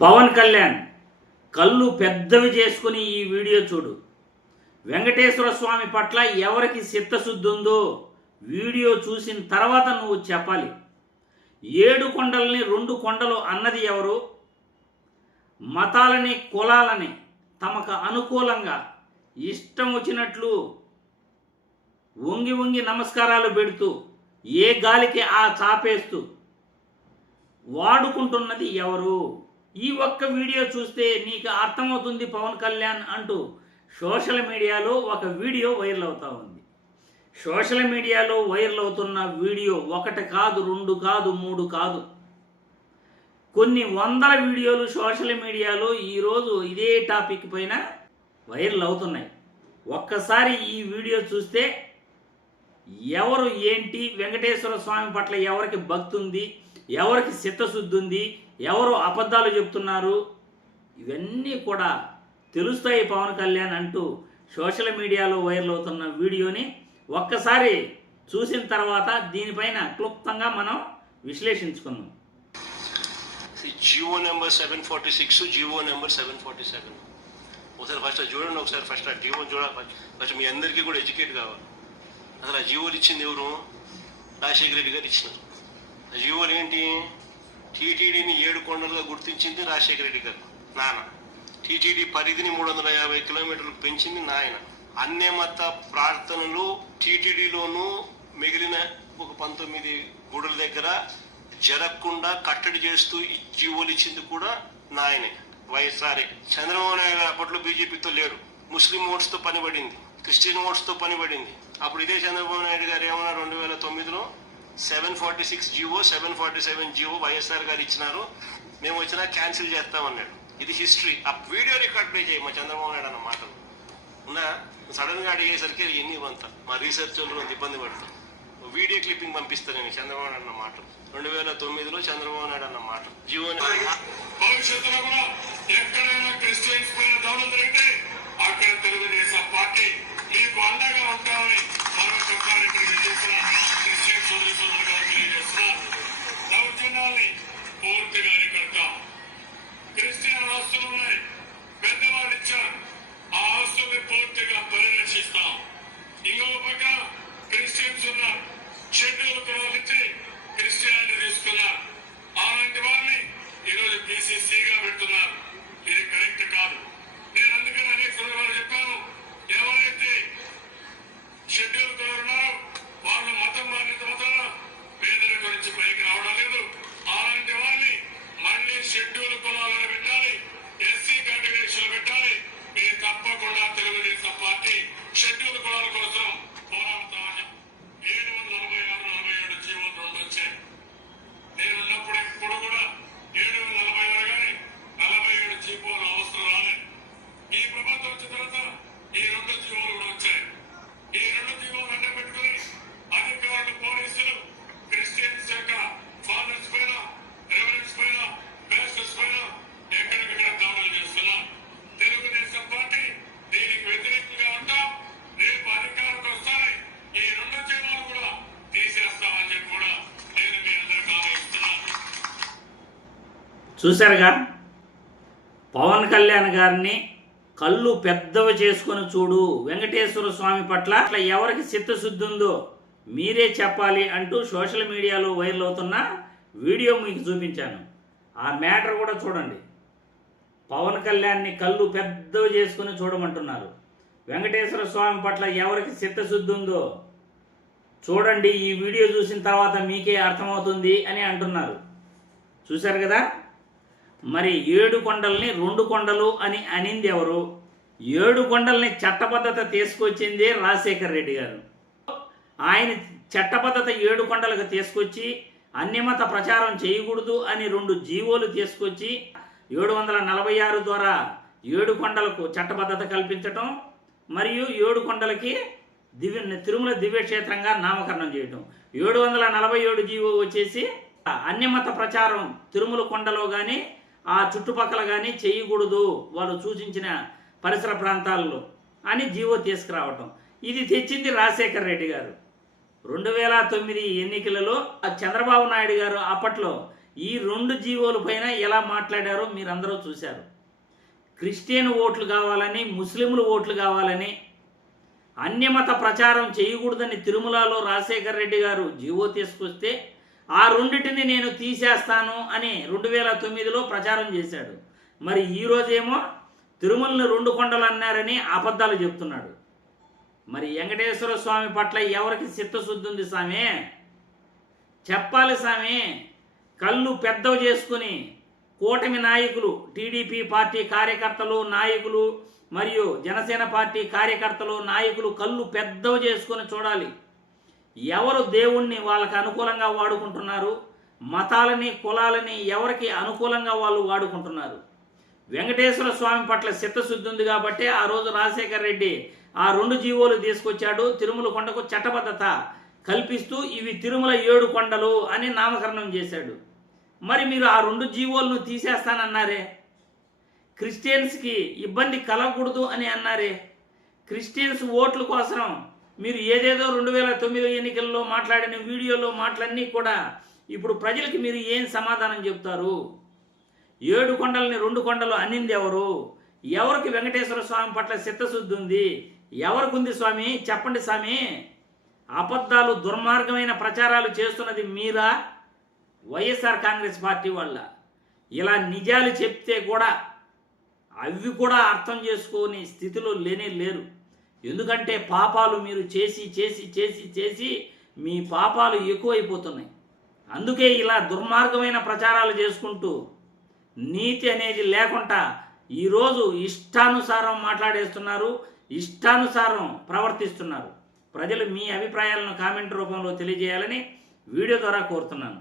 పవన్ కళ్యాణ్ కళ్ళు పెద్దవి చేసుకుని ఈ వీడియో చూడు. వెంకటేశ్వర స్వామి పట్ల ఎవరికి చిత్తశుద్ధి ఉందో వీడియో చూసిన తర్వాత నువ్వు చెప్పాలి. 7 కొండల్ని 2 కొండలు అన్నది ఎవరు? మతాలని కులాలని తమకు అనుకూలంగా ఇష్టం వచ్చినట్లు వంగి వంగి నమస్కారాలు పెడుతూ ఏ గాలికి ఆ చాపేస్తూ వాడుకుంటున్నది ఎవరు? ఈ ఒక్క వీడియో చూస్తే నీకు అర్థమవుతుంది పవన్ కళ్యాణ్ అంటూ సోషల్ మీడియాలో ఒక వీడియో వైరల్ అవుతూ ఉంది. సోషల్ మీడియాలో వైరల్ అవుతున్న వీడియో 1 కాదు, 2 కాదు, 3 కాదు, కొన్ని వందల వీడియోలు సోషల్ మీడియాలో ఈరోజు ఇదే టాపిక్ పైన వైరల్ అవుతున్నాయి. ఒక్కసారి ఈ వీడియో చూస్తే ఎవరు ఏంటి, వెంకటేశ్వర స్వామి పట్ల ఎవరికి భక్తి ఉంది, ఎవరికి చిత్తశుద్ధి ఉంది, ఎవరు అబద్ధాలు చెప్తున్నారు, ఇవన్నీ కూడా తెలుస్తాయి పవన్ కళ్యాణ్ అంటూ సోషల్ మీడియాలో వైరల్ అవుతున్న వీడియోని ఒక్కసారి చూసిన తర్వాత దీనిపైన క్లుప్తంగా మనం విశ్లేషించుకుందాం. జియో నెంబర్ 746, జియో నెంబర్ 747 ఒకసారి ఫస్ట్ చూడండి. ఒకసారి ఫస్ట్ ఆ జియో చూడాలి. ఫస్ట్ మీ అందరికీ కూడా ఎడ్యుకేట్ కావాలి. అసలు ఆ జియోలు ఇచ్చింది ఎవరు? రాజశేఖర రెడ్డి గారు ఇచ్చినారు. ఆ జియోలు ఏంటి? టీటీడీని 7 కొండలుగా గుర్తించింది రాజశేఖర రెడ్డి గారు నాన్న. టీటీడీ పరిధిని 350 కిలోమీటర్లకు పెంచింది నాయన. అన్యమత ప్రార్థనలు టీటీడీలోనూ మిగిలిన ఒక 19 గుడుల దగ్గర జరగకుండా కట్టడి చేస్తూ జీవోలు ఇచ్చింది కూడా నాయనే, వైఎస్ఆర్ఏ. చంద్రబాబు నాయుడు గారు అప్పట్లో బీజేపీతో లేడు, ముస్లిం ఓట్స్తో పనిపడింది, క్రిస్టియన్ ఓట్స్తో పనిపడింది. అప్పుడు ఇదే చంద్రబాబు నాయుడు గారు ఏమన్నా 2009లో 746 జివో 747 జివో వైఎస్ఆర్ గారు ఇచ్చినారు, మేము వచ్చినా క్యాన్సిల్ చేస్తామన్నాడు. ఇది హిస్టరీ. ఆ వీడియో రికార్డ్ ప్లే చేయి మా చంద్రబాబు నాయుడు అన్న మాటలు ఉన్నా. సడన్ గా అడిగేసరికి ఎన్ని ఇవ్వంతా మా రీసెర్చ్ కొంత ఇబ్బంది పడతాం. వీడియో క్లిప్పింగ్ పంపిస్తాను నేను చంద్రబాబు నాయుడు అన్న మాటలు. 2009లో చంద్రబాబు నాయుడు అన్న మాటలు. జీవో భవిష్యత్తులో కూడా ఎక్కడైనా క్రిస్టియన్స్ పైన దాడులు జరిగితే అక్కడ తెలుగుదేశం పార్టీ మీకు అండగా ఉంటామని మరొకసారి ఇక్కడికి చేసిన క్రిస్టియన్ సోదరి సోదరులుగా తెలియజేస్తున్నారు. దౌర్జన్యాల్ని పూర్తిగా అరికడతాం. క్రిస్టియన్ ఆస్తులు ఉన్నాయి, పెద్దవాళ్ళు ఇచ్చారు, ఆ ఆస్తుల్ని పూర్తిగా పరిరక్షిస్తాం. ఇంకో పక్క క్రిస్టియన్స్ ఉన్నారు, షెడ్యూల్ కులాలు ఇచ్చి క్రిస్టియానిటీ తీసుకున్నారు. అలాంటి వారిని ఈరోజు బీసీసీగా పెడుతున్నారు. ఇది కరెక్ట్ కాదు. నేను అందుకని అనేక సందర్భాలు చెప్పాను, ఎవరైతే షెడ్యూల్ కులాలు ఉన్నారో వాళ్ళు మతం మారినంత మాత్రాన పేదరికం నుంచి పైకి రావడం లేదు. అలాంటి వారిని మళ్ళీ షెడ్యూల్ కులాలను పెట్టాలి, ఎస్సీ కేటగిరీలో పెట్టాలి. ఇది తప్పకుండా తెలుగుదేశం పార్టీ షెడ్యూల్ కులాల కోసం పోరాడతామని 746-47 జీవోలు 2 వచ్చాయి. నేను ఉన్నప్పుడు ఇప్పుడు కూడా 746 కానీ 47 జీవోలు అవసరం రాలేదు. ఈ ప్రభుత్వం వచ్చిన తర్వాత ఈ 2 జీవోలు కూడా వచ్చాయి. ఈ 2 జీవోలు అడ్డం పెట్టుకుని అధికారులు, పోలీసులు క్రిస్టియన్స్ యొక్క ఫాదర్స్ పైన, రెవరెన్స్ పైన, పాస్టర్స్ పైన ఎక్కడికక్కడ దాడులు చేస్తున్నారు. తెలుగుదేశం పార్టీ దీనికి వ్యతిరేకంగా ఉంటాం. రేపు అధికారులకు వస్తాయి, ఈ 2 జీవోలు కూడా తీసేస్తామని చెప్పి కూడా నేను మీ అందరికీ ఆలోచిస్తున్నాను. చూశారుగా, పవన్ కళ్యాణ్ గారిని కళ్ళు పెద్దవి చేసుకొని చూడు, వెంకటేశ్వర స్వామి పట్ల అట్లా ఎవరికి చిత్తశుద్ధి ఉందో మీరే చెప్పాలి అంటూ సోషల్ మీడియాలో వైరల్ అవుతున్న వీడియో మీకు చూపించాను. ఆ మ్యాటర్ కూడా చూడండి. పవన్ కళ్యాణ్ని కళ్ళు పెద్దవి చేసుకుని చూడమంటున్నారు. వెంకటేశ్వర స్వామి పట్ల ఎవరికి చిత్తశుద్ధి ఉందో చూడండి, ఈ వీడియో చూసిన తర్వాత మీకే అర్థమవుతుంది అని అంటున్నారు. చూశారు కదా. మరి 7 కొండల్ని 2 కొండలు అని అనింది ఎవరు? 7 కొండల్ని చట్టబద్ధత తీసుకొచ్చింది రాజశేఖర రెడ్డి గారు. ఆయన చట్టబద్ధత 7 కొండలకు తీసుకొచ్చి అన్యమత ప్రచారం చేయకూడదు అని 2 జీవోలు తీసుకొచ్చి 746 ద్వారా 7 కొండలకు చట్టబద్ధత కల్పించటం, మరియు 7 కొండలకి తిరుమల దివ్యక్షేత్రంగా నామకరణం చేయటం. 747 జీవో వచ్చేసి అన్యమత ప్రచారం తిరుమల కొండలో కానీ ఆ చుట్టుపక్కల కానీ చేయకూడదు వాళ్ళు సూచించిన పరిసర ప్రాంతాల్లో అని జీవో తీసుకురావటం. ఇది తెచ్చింది రాజశేఖర రెడ్డి గారు. 2009 ఎన్నికలలో చంద్రబాబు నాయుడు గారు అప్పట్లో ఈ 2 జీవోల పైన ఎలా మాట్లాడారో మీరందరూ చూశారు. క్రిస్టియన్ ఓట్లు కావాలని, ముస్లింలు ఓట్లు కావాలని, అన్యమత ప్రచారం చేయకూడదని తిరుమలలో రాజశేఖర్ రెడ్డి గారు జీవో తీసుకొస్తే ఆ రెండింటిని నేను తీసేస్తాను అని 2009లో ప్రచారం చేశాడు. మరి ఈరోజేమో తిరుమలని 2 కొండలు అన్నారని అబద్ధాలు చెప్తున్నాడు. మరి వెంకటేశ్వర స్వామి పట్ల ఎవరికి చిత్తశుద్ధి ఉంది స్వామి? చెప్పాలి స్వామి. కళ్ళు పెద్దవి చేసుకుని కూటమి నాయకులు, టీడీపీ పార్టీ కార్యకర్తలు, నాయకులు మరియు జనసేన పార్టీ కార్యకర్తలు, నాయకులు కళ్ళు పెద్దవి చేసుకొని చూడాలి. ఎవరు దేవుణ్ణి వాళ్ళకి అనుకూలంగా వాడుకుంటున్నారు, మతాలని కులాలని ఎవరికి అనుకూలంగా వాళ్ళు వాడుకుంటున్నారు. వెంకటేశ్వర స్వామి పట్ల చిత్తశుద్ధి ఉంది కాబట్టి ఆ రోజు రాజశేఖర్ రెడ్డి ఆ 2 జీవోలు తీసుకొచ్చాడు. తిరుమల కొండకు చట్టబద్ధత కల్పిస్తూ ఇవి తిరుమల 7 కొండలు అని నామకరణం చేశాడు. మరి మీరు ఆ 2 జీవోలను తీసేస్తానన్నారే, క్రిస్టియన్స్కి ఇబ్బంది కలగకూడదు అని అన్నారే, క్రిస్టియన్స్ ఓట్ల కోసం మీరు ఏదేదో 2009 ఎన్నికల్లో మాట్లాడిన వీడియోలో మాటలన్నీ కూడా ఇప్పుడు ప్రజలకి మీరు ఏం సమాధానం చెప్తారు? 7 కొండలని 2 కొండలు అన్నింది ఎవరు? ఎవరికి వెంకటేశ్వర స్వామి పట్ల చిత్తశుద్ధి ఉంది? ఎవరికి ఉంది స్వామి? చెప్పండి స్వామి. అబద్ధాలు, దుర్మార్గమైన ప్రచారాలు చేస్తున్నది మీరా, వైఎస్ఆర్ కాంగ్రెస్ పార్టీ వాళ్ళ? ఇలా నిజాలు చెప్తే కూడా అవి కూడా అర్థం చేసుకునే స్థితిలో లేరు. ఎందుకంటే పాపాలు మీరు చేసి చేసి చేసి చేసి మీ పాపాలు ఎక్కువైపోతున్నాయి. అందుకే ఇలా దుర్మార్గమైన ప్రచారాలు చేసుకుంటూ నీతి అనేది లేకుండా ఈరోజు ఇష్టానుసారం మాట్లాడేస్తున్నారు, ఇష్టానుసారం ప్రవర్తిస్తున్నారు. ప్రజలు మీ అభిప్రాయాలను కామెంట్ రూపంలో తెలియజేయాలని వీడియో ద్వారా కోరుతున్నాను.